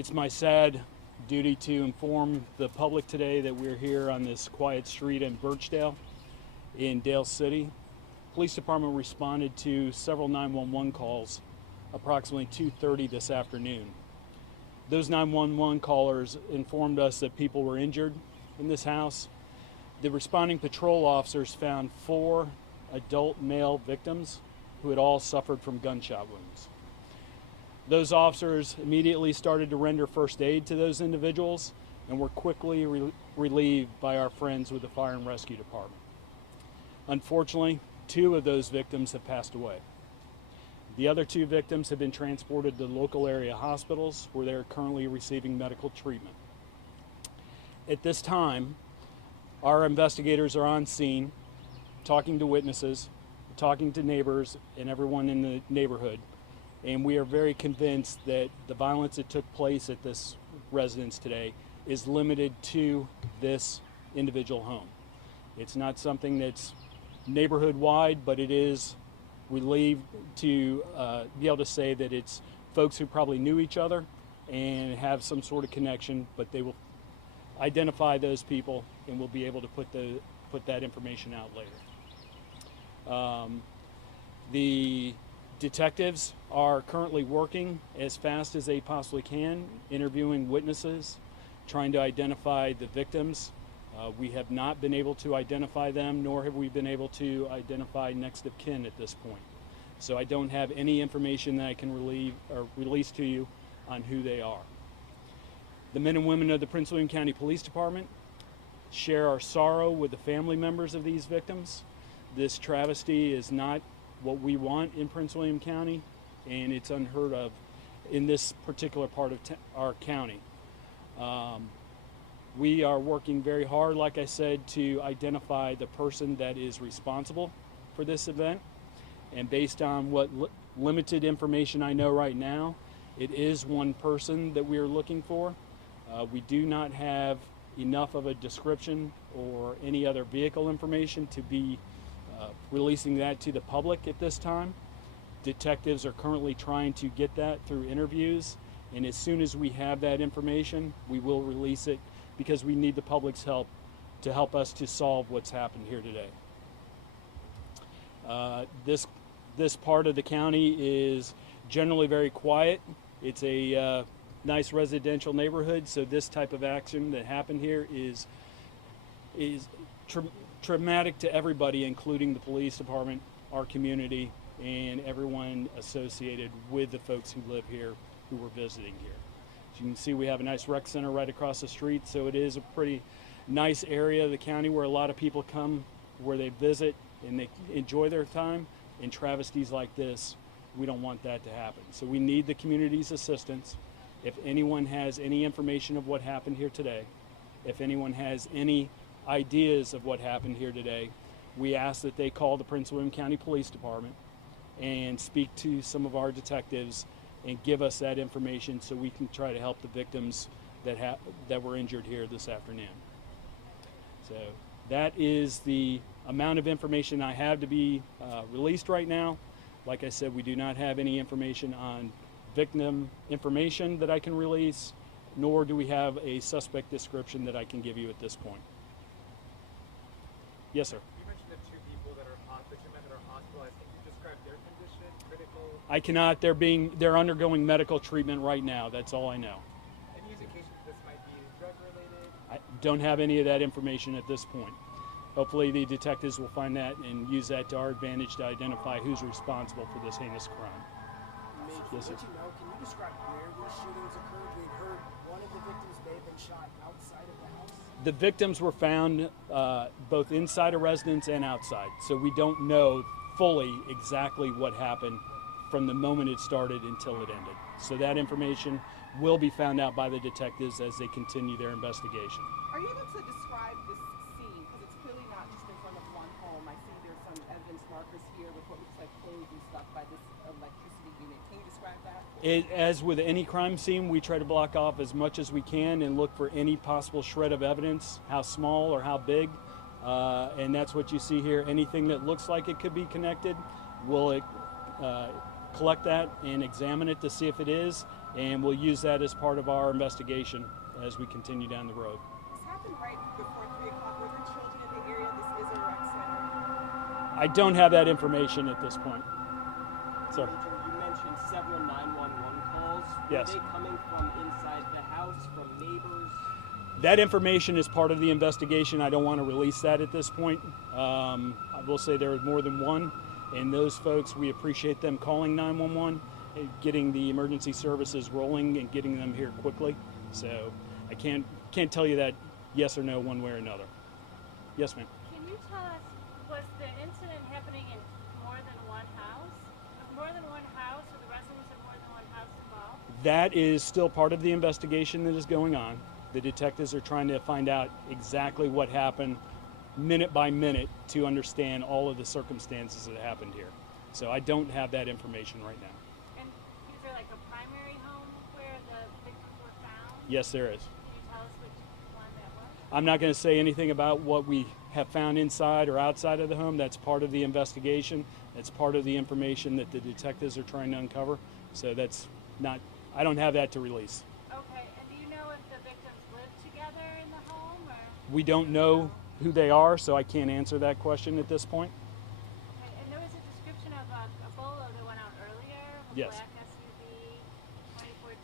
It's my sad duty to inform the public today that we're here on this quiet street in Birchdale in Dale City. Police department responded to several 911 calls approximately 2:30 this afternoon. Those 911 callers informed us that people were injured in this house. The responding patrol officers found 4 adult male victims who had all suffered from gunshot wounds. Those officers immediately started to render first aid to those individuals and were quickly relieved by our friends with the Fire and Rescue Department. Unfortunately, 2 of those victims have passed away. The other 2 victims have been transported to local area hospitals where they are currently receiving medical treatment. At this time, our investigators are on scene, talking to witnesses, talking to neighbors and everyone in the neighborhood, and we are very convinced that the violence that took place at this residence today is limited to this individual home. It's not something that's neighborhood-wide, but it is relieved to be able to say that it's folks who probably knew each other and have some sort of connection, but they will identify those people and we'll be able to put that information out later. The detectives are currently working as fast as they possibly can, interviewing witnesses, trying to identify the victims. We have not been able to identify them, nor have we been able to identify next of kin at this point. So I don't have any information that I can release to you on who they are. The men and women of the Prince William County Police Department share our sorrow with the family members of these victims. This travesty is not what we want in Prince William County, and it's unheard of in this particular part of our county. We are working very hard, like I said, to identify the person that is responsible for this event. And based on what limited information I know right now, it is one person that we are looking for. We do not have enough of a description or any other vehicle information to be releasing that to the public at this time. Detectives are currently trying to get that through interviews, and as soon as we have that information, we will release it because we need the public's help to help us to solve what's happened here today. This part of the county is generally very quiet. It's a nice residential neighborhood, so this type of action that happened here is traumatic to everybody, including the police department, our community, and everyone associated with the folks who live here, who were visiting here. As you can see, we have a nice rec center right across the street, so it is a pretty nice area of the county where a lot of people come, where they visit and they enjoy their time. In travesties like this, we don't want that to happen. So we need the community's assistance. If anyone has any information of what happened here today, if anyone has any ideas of what happened here today, we ask that they call the Prince William County Police Department and speak to some of our detectives and give us that information so we can try to help the victims that were injured here this afternoon. So that is the amount of information I have to be released right now. Like I said, we do not have any information on victim information that I can release, nor do we have a suspect description that I can give you at this point. Yes, sir. You mentioned the 2 people that are hospitalized. Can you describe their condition, critical? I cannot. They're undergoing medical treatment right now. That's all I know. Any indication that this might be drug related? I don't have any of that information at this point. Hopefully the detectives will find that and use that to our advantage to identify who's responsible for this heinous crime. Yes, sir. Can you describe where these shootings occurred? We heard one of the victims may have been shot outside of the house. The victims were found both inside a residence and outside, so we don't know fully exactly what happened from the moment it started until it ended. So that information will be found out by the detectives as they continue their investigation. Are you able to describe this scene? Because it's clearly not just in front of one home. I see there's some evidence markers here with what looks like clothes and stuff by this electricity unit. Can you describe that? As with any crime scene, we try to block off as much as we can and look for any possible shred of evidence, how small or how big. And that's what you see here. Anything that looks like it could be connected, we'll collect that and examine it to see if it is. and we'll use that as part of our investigation as we continue down the road. This happened right before 3 o'clock. Were there children in the area? This is a rec center. I don't have that information at this point. Sir. Major, you mentioned several 911 calls. Yes. Were they coming from inside the house, from neighbors? That information is part of the investigation. I don't want to release that at this point. I will say there was more than one, and those folks, we appreciate them calling 911, and getting the emergency services rolling and getting them here quickly. So I can't tell you that yes or no one way or another. Yes, ma'am. Can you tell us, was the incident happening in more than one house? Was more than one house, or the residents of more than one house involved? That is still part of the investigation that is going on. The detectives are trying to find out exactly what happened minute by minute to understand all of the circumstances that happened here. So I don't have that information right now. And is there like a primary home where the victims were found? Yes, there is. Can you tell us which one that was? I'm not going to say anything about what we have found inside or outside of the home. That's part of the investigation. That's part of the information that the detectives are trying to uncover. So that's not, I don't have that to release. Okay, and do you know if the victims lived together in the home, or? We don't know who they are, so I can't answer that question at this point. Okay, and there was a description of a bolo that went out earlier, a Yes. black SUV, 2014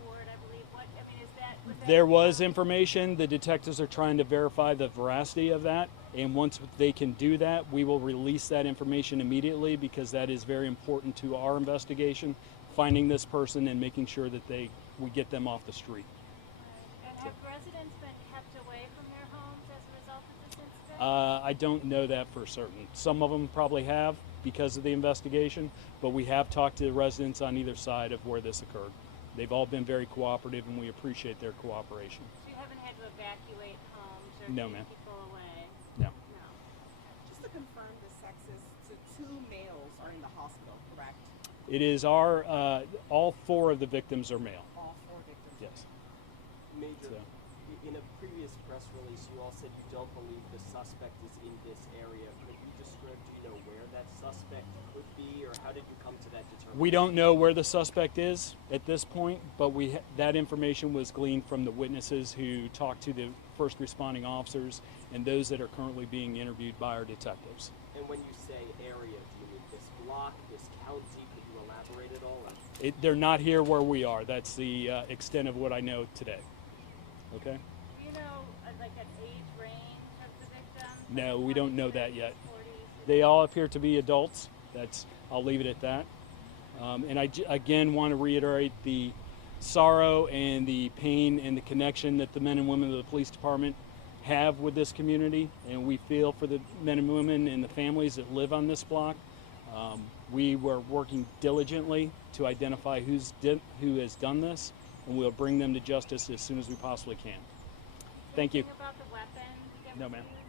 Ford, I believe. What, I mean, is that, was that? There was information. The detectives are trying to verify the veracity of that, and once they can do that, we will release that information immediately, because that is very important to our investigation, finding this person and making sure that we get them off the street. And have residents been kept away from their homes as a result of this incident? I don't know that for certain. Some of them probably have because of the investigation, but we have talked to the residents on either side of where this occurred. They've all been very cooperative, and we appreciate their cooperation. So you haven't had to evacuate homes or No, take ma'am. people away? No. No. Just to confirm the sexes, so 2 males are in the hospital, correct? It is all 4 of the victims are male. All 4 victims. Yes. Major, So. in a previous press release, you all said you don't believe the suspect is in this area. Could you describe, do you know where that suspect could be, or how did you come to that determination? We don't know where the suspect is at this point, but that information was gleaned from the witnesses who talked to the first responding officers and those that are currently being interviewed by our detectives. And when you say area, do you mean this block, this county? Could you elaborate at all? Or? They're not here where we are. That's the extent of what I know today. Okay? Do you know, like, an age range of the victims? No, we don't know that yet. 40s? They all appear to be adults. I'll leave it at that. And I again want to reiterate the sorrow and the pain and the connection that the men and women of the police department have with this community, and we feel for the men and women and the families that live on this block. We were working diligently to identify who has done this, and we'll bring them to justice as soon as we possibly can. Thank you. Anything about the weapon that No, was ma'am. used?